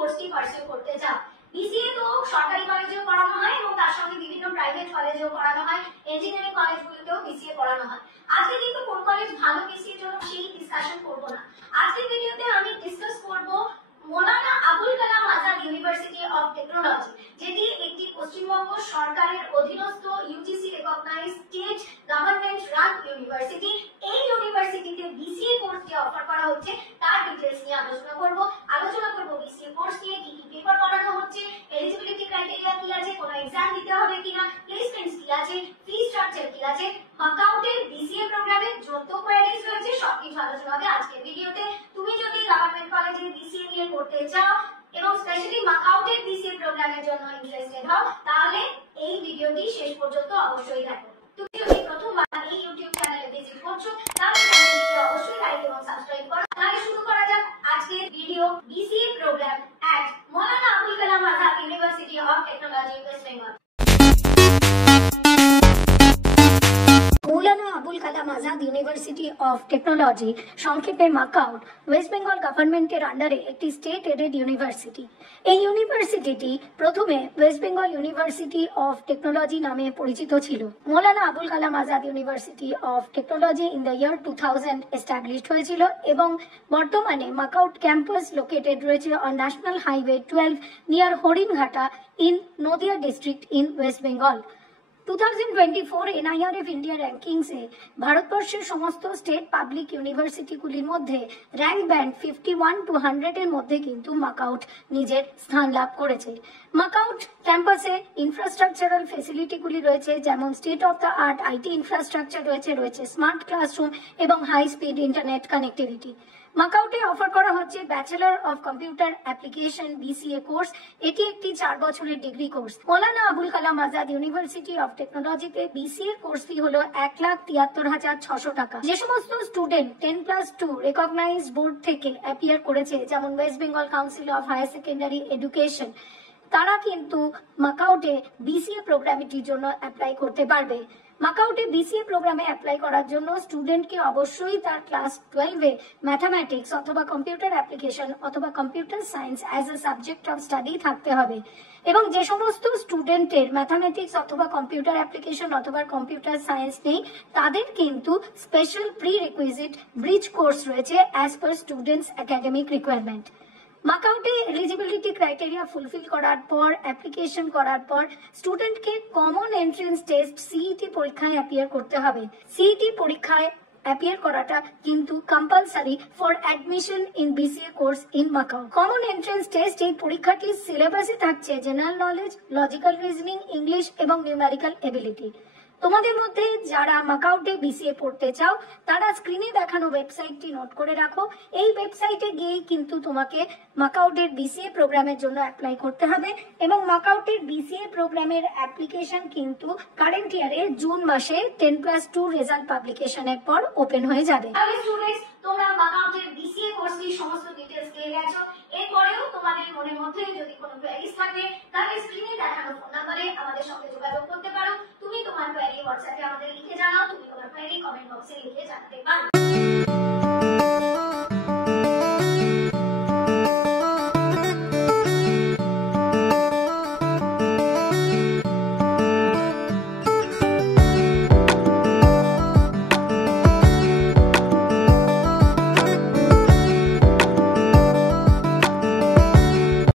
কোর্সটি পার্সিউ করতে চাও। বিসিএ তো সরকারি কলেজেও পড়ানো হয় এবং তার সঙ্গে বিভিন্ন প্রাইভেট কলেজেও পড়ানো হয়, ইঞ্জিনিয়ারিং কলেজগুলোতেও বিসিএ পড়ানো হয়। আজকে কিন্তু কোন কলেজ ভালো বিসিএর জন্য সেই ডিসকাশন করব না। আজকের ভিডিওতে আমি ডিসকাস করব Maulana Abul Kalam Azad university of technology, যেটি একটি পশ্চিমবঙ্গ সরকারের অধীনস্থ UGC recognised state government run university. এই ইউনিভার্সিটিতে বিসিএ কোর্সটি অফার করা হচ্ছে, তার ডিটেইলস নিয়ে আলোচনা করব বিসিএ কোর্স নিয়ে, কি কি পেপার পড়ানো হচ্ছে, এলিজিবিলিটি ক্রাইটেরিয়া কি আছে, কোনো এক্সাম দিতে হবে কিনা, প্লেসমেন্টস কি আছে, ফি স্ট্রাকচার কি আছে, মাকাউটের বিসিএ প্রোগ্রামে যত কোয়ারিজ রয়েছে সবকিছু আলোচনা হবে আজকের ভিডিওতে। তুমি যদি গভর্নমেন্ট কলেজে বিসিএ নিয়ে পড়তে চাও এবং স্পেশালি মাকাউটের বিসিএ প্রোগ্রামের জন্য ইন্টারেস্টেড হও, তাহলে এই ভিডিওটি শেষ পর্যন্ত অবশ্যই দেখো। তুমি যদি প্রথমবার এই ইউটিউব চ্যানেলে ভিজিট করছো, তাহলে চ্যানেলটিকে অবশ্যই লাইক এবং সাবস্ক্রাইব করো। তাহলে শুরু করা যাক আজকের video. BCA program at Maulana Abul Kalam Azad university of technology, West Bengal. Maulana Abul Kalam Azad university of technology, সংক্ষেপে মাকাউট, ওয়েস্ট বেঙ্গল গভর্নমেন্টের আন্ডারে একটি স্টেট এডেড ইউনিভার্সিটি। এই ইউনিভার্সিটিটি প্রথমে West Bengal University of Technology নামে পরিচিত ছিল। Maulana Abul Kalam Azad university of Technology in the year 2000 established হয়েছিল এবং বর্তমানে মাকাউট ক্যাম্পাস লোকেটেড রয়েছে on National Highway 12 near Haringhata in Nadia district in West Bengal. 2024 NIRF India র্যাঙ্কিংসে ভারতবর্ষের সমস্ত স্টেট পাবলিক ইউনিভার্সিটিগুলির মধ্যে র্যাঙ্ক ব্যান্ড 51 to 100 এর মধ্যে কিন্তু মাকাউট নিজের স্থান লাভ করেছে। মাকাউট ক্যাম্পাসে ইনফ্রাস্ট্রাকচারাল ফেসিলিটিগুলি রয়েছে, যেমন state of the art IT infrastructure রয়েছে স্মার্ট ক্লাসরুম এবং হাই স্পিড ইন্টারনেট কানেক্টিভিটি। মাকাউটে অফার করা হচ্ছে bachelor of computer application BCA course. এটি একটি 4 বছরের degree course. Maulana Abul Kalam Azad university of টেকনোলজিতে বিসিএ কোর্স ফি হলো 1,73,600 টাকা। যে সমস্ত স্টুডেন্ট 10+2 রেকগনাইজড বোর্ড থেকে অ্যাপিয়ার করেছে, যেমন West Bengal Council of Higher Secondary Education, তারা কিন্তু মাকাউটে বিসিএ প্রোগ্রামটির জন্য অ্যাপ্লাই করতে পারবে। মাকাউটে বিসিএ প্রোগ্রামে অ্যাপ্লাই করার জন্য স্টুডেন্টকে অবশ্যই তার ক্লাস 12-এ ম্যাথামেটিক্স অথবা কম্পিউটার অ্যাপ্লিকেশন অথবা computer science as a subject of study থাকতে হবে। এবং যে সমস্ত স্টুডেন্টের ম্যাথামেটিক্স অথবা কম্পিউটার অ্যাপ্লিকেশন অথবা কম্পিউটার সায়েন্স নেই, তাদের কিন্তু special prerequisite bridge course রয়েছে as per students academic requirement. মাকাউটে এলিজিবিলিটি ক্রাইটেরিয়া ফুলফিল করার পর, অ্যাপ্লিকেশন করার পর স্টুডেন্টকে কমন এন্ট্রেন্স টেস্ট সিইটি পরীক্ষায় অ্যাপিয়ার করতে হবে। সিইটি পরীক্ষায় অ্যাপিয়ার করাটা কিন্তু compulsory for admission in BCA course in Macau. Common entrance test এই পরীক্ষাটির সিলেবাসে থাকছে general knowledge, logical reasoning, English এবং নিউমেরিক্যাল এবিলিটি। তোমাদের মধ্যে যারা মাকাউটে বিসিএ পড়তে চাও, তারা স্ক্রিনে দেখানো ওয়েবসাইটটি নোট করে রাখো। এই ওয়েবসাইটে গিয়েই কিন্তু তোমাকে মাকাউটের বিসিএ প্রোগ্রামের জন্য অ্যাপ্লাই করতে হবে এবং মাকাউটের বিসিএ প্রোগ্রামের অ্যাপ্লিকেশন কিন্তু কারেন্ট ইয়ারে জুন মাসে 10+2 রেজাল্ট পাবলিকেশনের পর ওপেন হয়ে যাবে। তাহলে স্টুডেন্টস, তোমরা মাকাউটের বিসিএ কোর্সের সমস্ত ডিটেইলস পেয়ে গেছো। এরপরেও তোমাদের মনের মধ্যে যদি কোনো কোয়েরিজ থাকে, তাহলে স্ক্রিনে দেখানো ফোন নম্বরে আমাদের সঙ্গে যোগাযোগ করতে পারো। তুমি তোমার কোয়েরি হোয়াটসঅ্যাপে আমাদের লিখে জানাও, তুমি তোমার কোয়েরি কমেন্ট বক্সে লিখে জানাতে পারো।